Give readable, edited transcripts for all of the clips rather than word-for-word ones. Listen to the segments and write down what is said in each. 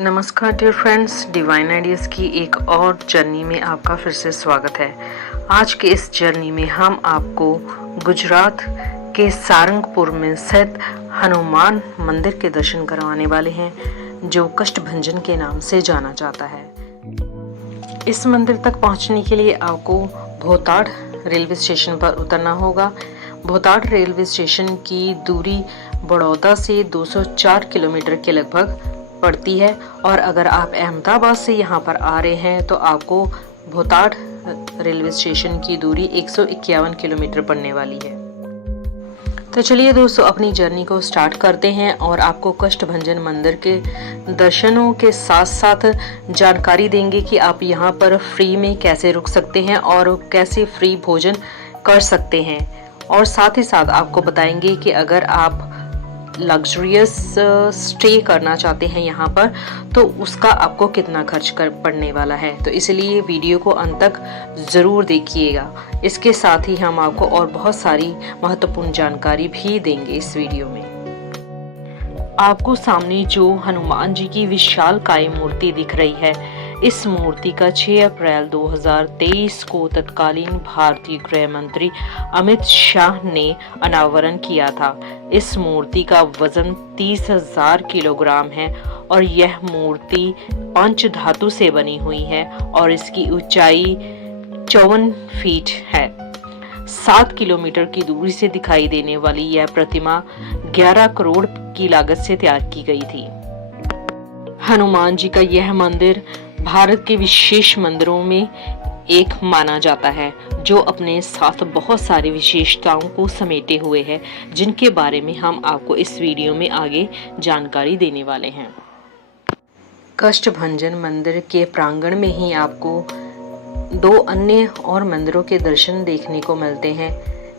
नमस्कार dear friends, divine ideas की एक और जर्नी में आपका फिर से स्वागत है। आज के इस जर्नी में हम आपको गुजरात के सारंगपुर में स्थित हनुमान मंदिर के दर्शन करवाने वाले हैं, जो कष्टभंजन के नाम से जाना जाता है। इस मंदिर तक पहुंचने के लिए आपको भोताड़ रेलवे स्टेशन पर उतरना होगा। भोताड़ रेलवे स्टेशन की दूरी बड़ौदा से 204 किलोमीटर के लगभग पड़ती है, और अगर आप अहमदाबाद से यहाँ पर आ रहे हैं तो आपको भोताड़ रेलवे स्टेशन की दूरी 151 किलोमीटर पड़ने वाली है। तो चलिए दोस्तों, अपनी जर्नी को स्टार्ट करते हैं और आपको कष्टभंजन मंदिर के दर्शनों के साथ साथ जानकारी देंगे कि आप यहाँ पर फ्री में कैसे रुक सकते हैं और कैसे फ्री भोजन कर सकते हैं, और साथ ही साथ आपको बताएंगे कि अगर आप लग्जरियस स्टे करना चाहते हैं यहाँ पर तो उसका आपको कितना खर्च पड़ने वाला है। तो इसलिए वीडियो को अंत तक ज़रूर देखिएगा। इसके साथ ही हम आपको और बहुत सारी महत्वपूर्ण जानकारी भी देंगे इस वीडियो में। आपको सामने जो हनुमान जी की विशालकाय मूर्ति दिख रही है, इस मूर्ति का 6 अप्रैल 2023 को तत्कालीन भारतीय गृह मंत्री अमित शाह ने अनावरण किया था। इस मूर्ति का वजन 30,000 किलोग्राम है और यह मूर्ति पंच धातु से बनी हुई है और इसकी ऊंचाई 54 फीट है। 7 किलोमीटर की दूरी से दिखाई देने वाली यह प्रतिमा 11 करोड़ की लागत से तैयार की गई थी। हनुमान जी का यह मंदिर भारत के विशेष मंदिरों में एक माना जाता है, जो अपने साथ बहुत सारी विशेषताओं को समेटे हुए है, जिनके बारे में हम आपको इस वीडियो में आगे जानकारी देने वाले हैं। कष्टभंजन मंदिर के प्रांगण में ही आपको 2 अन्य और मंदिरों के दर्शन देखने को मिलते हैं,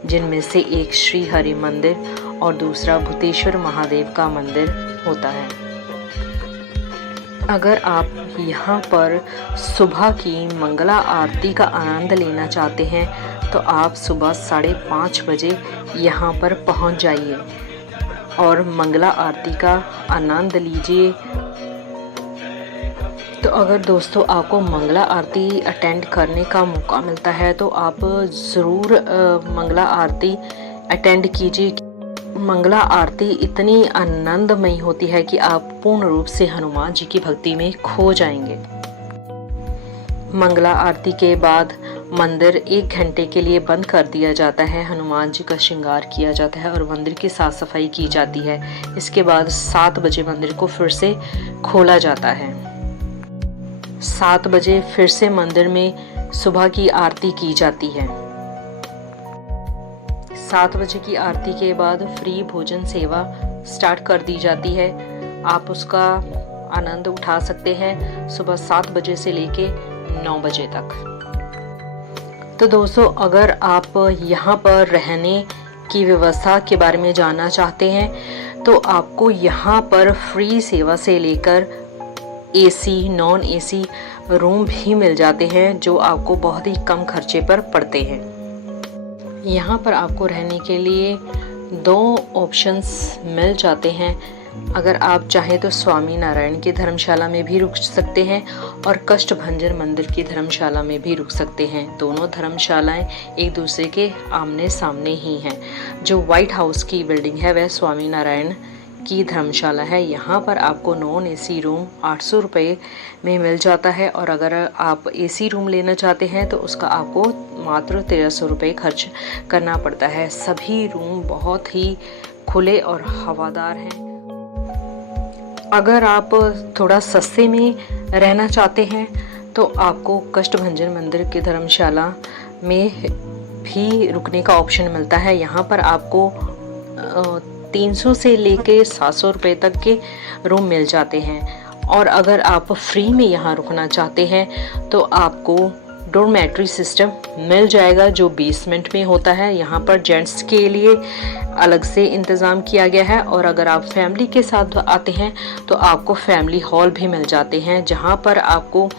जिनमें से एक श्री हरि मंदिर और दूसरा भूतेश्वर महादेव का मंदिर होता है। अगर आप यहाँ पर सुबह की मंगला आरती का आनंद लेना चाहते हैं तो आप सुबह 5:30 बजे यहाँ पर पहुँच जाइए और मंगला आरती का आनंद लीजिए। तो अगर दोस्तों आपको मंगला आरती अटेंड करने का मौका मिलता है तो आप ज़रूर मंगला आरती अटेंड कीजिए। मंगला आरती इतनी आनंदमयी होती है कि आप पूर्ण रूप से हनुमान जी की भक्ति में खो जाएंगे। मंगला आरती के बाद मंदिर 1 घंटे के लिए बंद कर दिया जाता है। हनुमान जी का श्रृंगार किया जाता है और मंदिर की साफ सफाई की जाती है। इसके बाद 7 बजे मंदिर को फिर से खोला जाता है। 7 बजे फिर से मंदिर में सुबह की आरती की जाती है। 7 बजे की आरती के बाद फ्री भोजन सेवा स्टार्ट कर दी जाती है। आप उसका आनंद उठा सकते हैं सुबह 7 बजे से लेके 9 बजे तक। तो दोस्तों, अगर आप यहाँ पर रहने की व्यवस्था के बारे में जानना चाहते हैं तो आपको यहाँ पर फ्री सेवा से लेकर एसी, नॉन एसी रूम भी मिल जाते हैं, जो आपको बहुत ही कम खर्चे पर पड़ते हैं। यहाँ पर आपको रहने के लिए 2 ऑप्शंस मिल जाते हैं। अगर आप चाहें तो स्वामी नारायण की धर्मशाला में भी रुक सकते हैं और कष्टभंजन मंदिर की धर्मशाला में भी रुक सकते हैं। दोनों धर्मशालाएं एक दूसरे के आमने सामने ही हैं। जो व्हाइट हाउस की बिल्डिंग है वह स्वामी नारायण की धर्मशाला है। यहाँ पर आपको नॉन एसी रूम 800 रुपये में मिल जाता है, और अगर आप एसी रूम लेना चाहते हैं तो उसका आपको मात्र 1300 रुपये खर्च करना पड़ता है। सभी रूम बहुत ही खुले और हवादार हैं। अगर आप थोड़ा सस्ते में रहना चाहते हैं तो आपको कष्टभंजन मंदिर की धर्मशाला में भी रुकने का ऑप्शन मिलता है। यहाँ पर आपको 300 से लेके 700 रुपये तक के रूम मिल जाते हैं। और अगर आप फ्री में यहाँ रुकना चाहते हैं तो आपको डोरमेट्री सिस्टम मिल जाएगा, जो बेसमेंट में होता है। यहाँ पर जेंट्स के लिए अलग से इंतज़ाम किया गया है, और अगर आप फैमिली के साथ आते हैं तो आपको फैमिली हॉल भी मिल जाते हैं, जहाँ पर आपको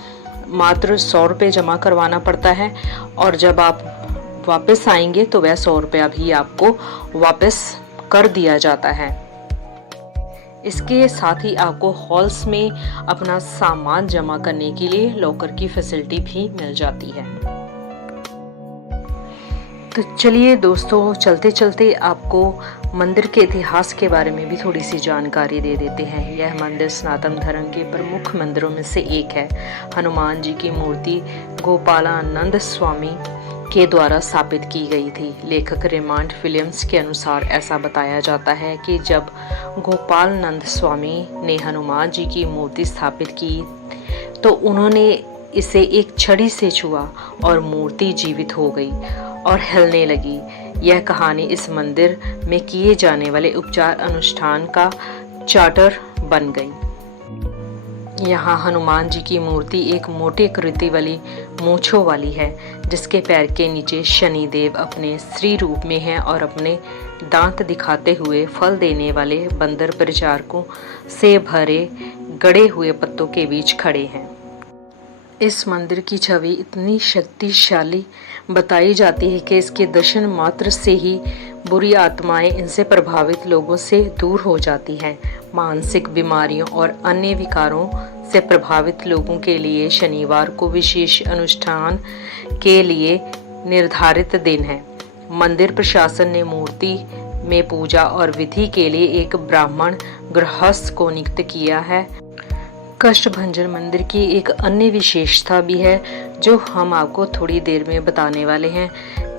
मात्र 100 रुपये जमा करवाना पड़ता है, और जब आप वापस आएंगे तो वह 100 रुपया भी आपको वापस कर दिया जाता है। इसके साथ ही आपको हॉल्स में अपना सामान जमा करने के लिए लॉकर की फैसिलिटी भी मिल जाती है। तो चलिए दोस्तों, चलते चलते आपको मंदिर के इतिहास के बारे में भी थोड़ी सी जानकारी दे देते हैं। यह मंदिर सनातन धर्म के प्रमुख मंदिरों में से एक है। हनुमान जी की मूर्ति गोपालानंद स्वामी के द्वारा स्थापित की गई थी। लेखक रेमंड विलियम्स के अनुसार ऐसा बताया जाता है कि जब गोपालानंद स्वामी ने हनुमान जी की मूर्ति स्थापित की तो उन्होंने इसे एक छड़ी से छुआ और मूर्ति जीवित हो गई और हिलने लगी। यह कहानी इस मंदिर में किए जाने वाले उपचार अनुष्ठान का चार्टर बन गई। यहाँ हनुमान जी की मूर्ति एक मोटी आकृति वाली मूंछों वाली है, जिसके पैर के नीचे शनिदेव अपने स्त्री रूप में हैं और अपने दांत दिखाते हुए फल देने वाले बंदर परिचारकों से भरे गड़े हुए पत्तों के बीच खड़े हैं। इस मंदिर की छवि इतनी शक्तिशाली बताई जाती है कि इसके दर्शन मात्र से ही बुरी आत्माएं इनसे प्रभावित लोगों से दूर हो जाती हैं। मानसिक बीमारियों और अन्य विकारों से प्रभावित लोगों के लिए शनिवार को विशेष अनुष्ठान के लिए निर्धारित दिन है। मंदिर प्रशासन ने मूर्ति में पूजा और विधि के लिए एक ब्राह्मण गृहस्थ को नियुक्त किया है। कष्टभंजन मंदिर की एक अन्य विशेषता भी है जो हम आपको थोड़ी देर में बताने वाले हैं,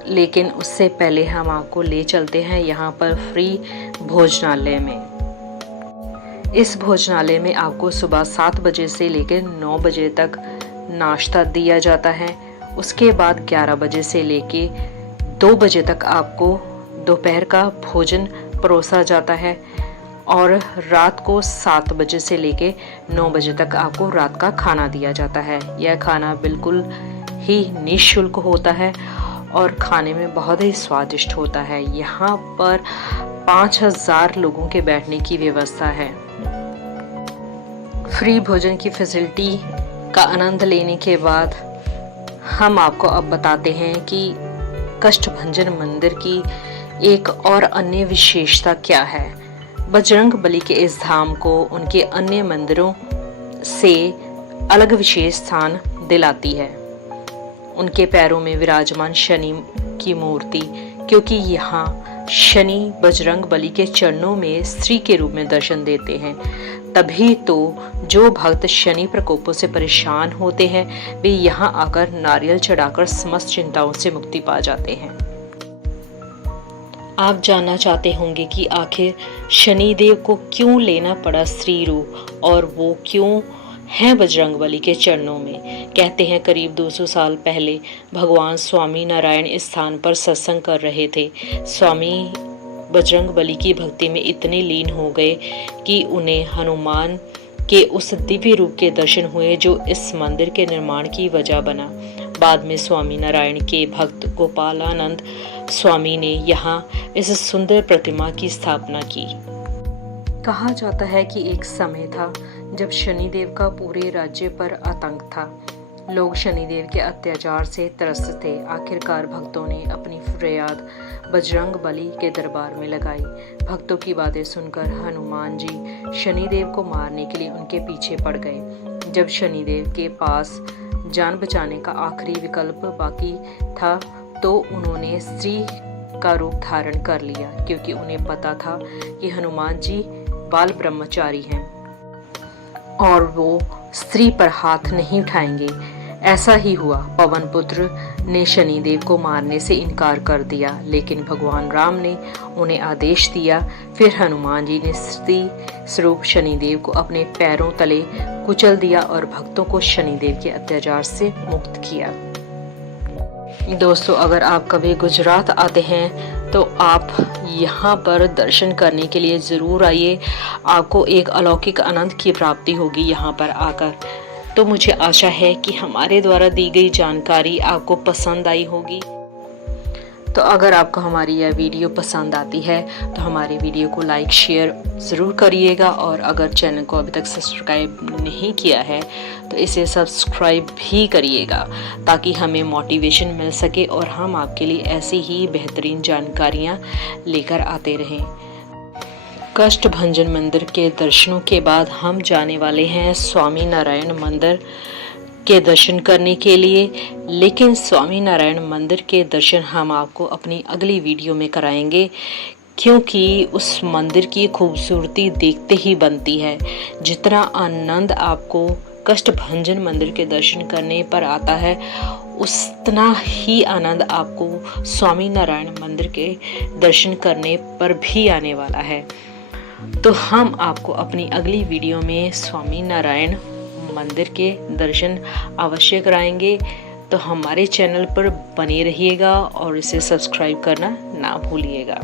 लेकिन उससे पहले हम आपको ले चलते हैं यहाँ पर फ्री भोजनालय में। इस भोजनालय में आपको सुबह 7 बजे से लेकर 9 बजे तक नाश्ता दिया जाता है। उसके बाद 11 बजे से लेकर 2 बजे तक आपको दोपहर का भोजन परोसा जाता है और रात को 7 बजे से लेके 9 बजे तक आपको रात का खाना दिया जाता है। यह खाना बिल्कुल ही निःशुल्क होता है और खाने में बहुत ही स्वादिष्ट होता है। यहाँ पर 5000 लोगों के बैठने की व्यवस्था है। फ्री भोजन की फैसिलिटी का आनंद लेने के बाद हम आपको अब बताते हैं कि कष्टभंजन मंदिर की एक और अन्य विशेषता क्या है। बजरंग बली के इस धाम को उनके अन्य मंदिरों से अलग विशेष स्थान दिलाती है। उनके पैरों में विराजमान शनि की मूर्ति, क्योंकि यहाँ शनि बजरंग बली के चरणों में स्त्री के रूप में दर्शन देते हैं। तभी तो जो भक्त शनि प्रकोपों से परेशान होते हैं वे यहाँ आकर नारियल चढ़ाकर समस्त चिंताओं से मुक्ति पा जाते हैं। आप जानना चाहते होंगे कि आखिर शनिदेव को क्यों लेना पड़ा स्त्री रूप और वो क्यों हैं बजरंगबली के चरणों में। कहते हैं करीब 200 साल पहले भगवान स्वामी नारायण इस स्थान पर सत्संग कर रहे थे। स्वामी बजरंगबली की भक्ति में इतने लीन हो गए कि उन्हें हनुमान के उस दिव्य रूप के दर्शन हुए जो इस मंदिर के निर्माण की वजह बना। बाद में स्वामी नारायण के भक्त गोपालानंद स्वामी ने यहाँ इस सुंदर प्रतिमा की स्थापना की। कहा जाता है कि एक समय था जब शनिदेव का पूरे राज्य पर आतंक था। लोग शनिदेव के अत्याचार से त्रस्त थे। आखिरकार भक्तों ने अपनी फरियाद बजरंग बली के दरबार में लगाई। भक्तों की बातें सुनकर हनुमान जी शनिदेव को मारने के लिए उनके पीछे पड़ गए। जब शनिदेव के पास जान बचाने का आखिरी विकल्प बाकी था तो उन्होंने स्त्री का रूप धारण कर लिया, क्योंकि उन्हें पता था कि हनुमान जी बाल ब्रह्मचारी हैं और वो स्त्री पर हाथ नहीं उठाएंगे। ऐसा ही हुआ। पवन पुत्र ने शनिदेव को मारने से इनकार कर दिया, लेकिन भगवान राम ने उन्हें आदेश दिया। फिर हनुमान जी ने स्त्री स्वरूप शनिदेव को अपने पैरों तले कुचल दिया और भक्तों को शनिदेव के अत्याचार से मुक्त किया। दोस्तों, अगर आप कभी गुजरात आते हैं तो आप यहाँ पर दर्शन करने के लिए ज़रूर आइए। आपको एक अलौकिक आनंद की प्राप्ति होगी यहाँ पर आकर। तो मुझे आशा है कि हमारे द्वारा दी गई जानकारी आपको पसंद आई होगी। तो अगर आपको हमारी यह वीडियो पसंद आती है तो हमारी वीडियो को लाइक शेयर ज़रूर करिएगा, और अगर चैनल को अभी तक सब्सक्राइब नहीं किया है तो इसे सब्सक्राइब भी करिएगा, ताकि हमें मोटिवेशन मिल सके और हम आपके लिए ऐसी ही बेहतरीन जानकारियाँ लेकर आते रहें। कष्टभंजन मंदिर के दर्शनों के बाद हम जाने वाले हैं स्वामी नारायण मंदिर के दर्शन करने के लिए। लेकिन स्वामी नारायण मंदिर के दर्शन हम आपको अपनी अगली वीडियो में कराएंगे, क्योंकि उस मंदिर की खूबसूरती देखते ही बनती है। जितना आनंद आपको कष्टभंजन मंदिर के दर्शन करने पर आता है, उतना ही आनंद आपको स्वामी नारायण मंदिर के दर्शन करने पर भी आने वाला है। तो हम आपको अपनी अगली वीडियो में स्वामी नारायण मंदिर के दर्शन अवश्य कराएंगे। तो हमारे चैनल पर बने रहिएगा और इसे सब्सक्राइब करना ना भूलिएगा।